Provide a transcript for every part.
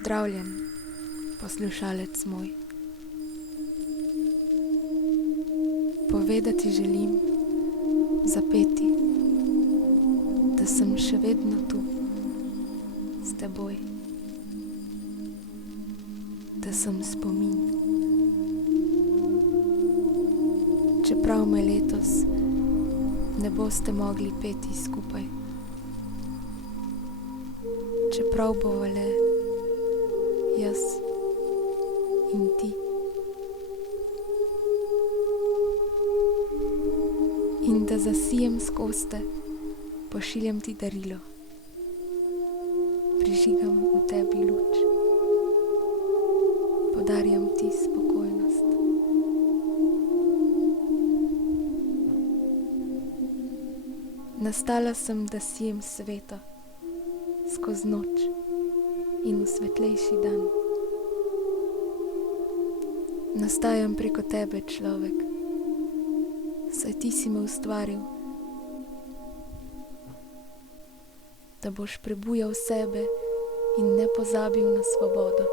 Pozdravljen, poslušalec moj. Povedati želim, zapeti, da sem še vedno tu s teboj, da sem spomin. Čeprav me letos ne boste mogli peti skupaj, čeprav bova le jaz in ti. In da zasijem skoste, pošiljam ti darilo, prižigam v tebi luč, podarjam ti spokojnost. Nastala sem, da sijem sveto skozi noč in v svetlejši dan. Nastajam preko tebe, človek, saj ti si me ustvaril, da boš prebujal sebe in ne pozabil na svobodo.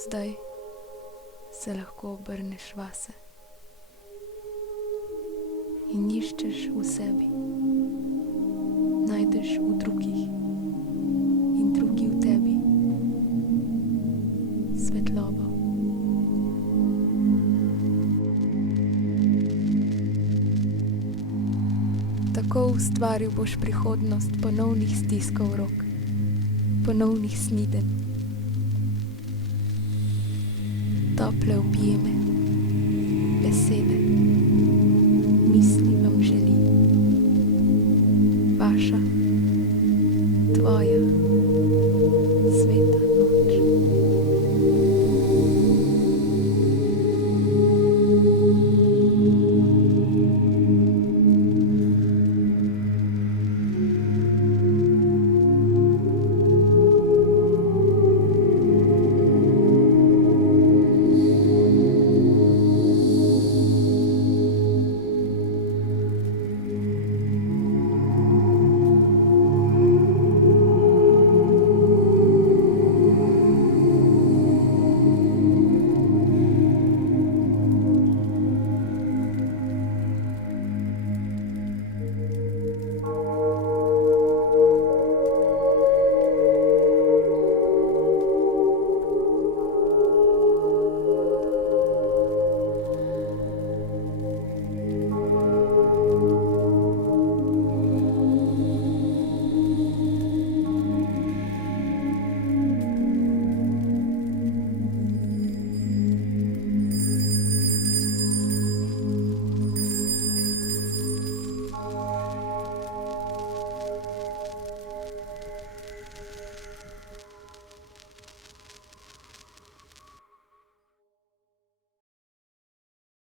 Zdaj se lahko obrneš vase in iščeš v sebi, najdeš v drugih in drugi v tebi svetlobo. Tako ustvaril boš prihodnost ponovnih stiskov rok, ponovnih sniden, tople objeme, besede, misli vam želi. Vaša, tvoja.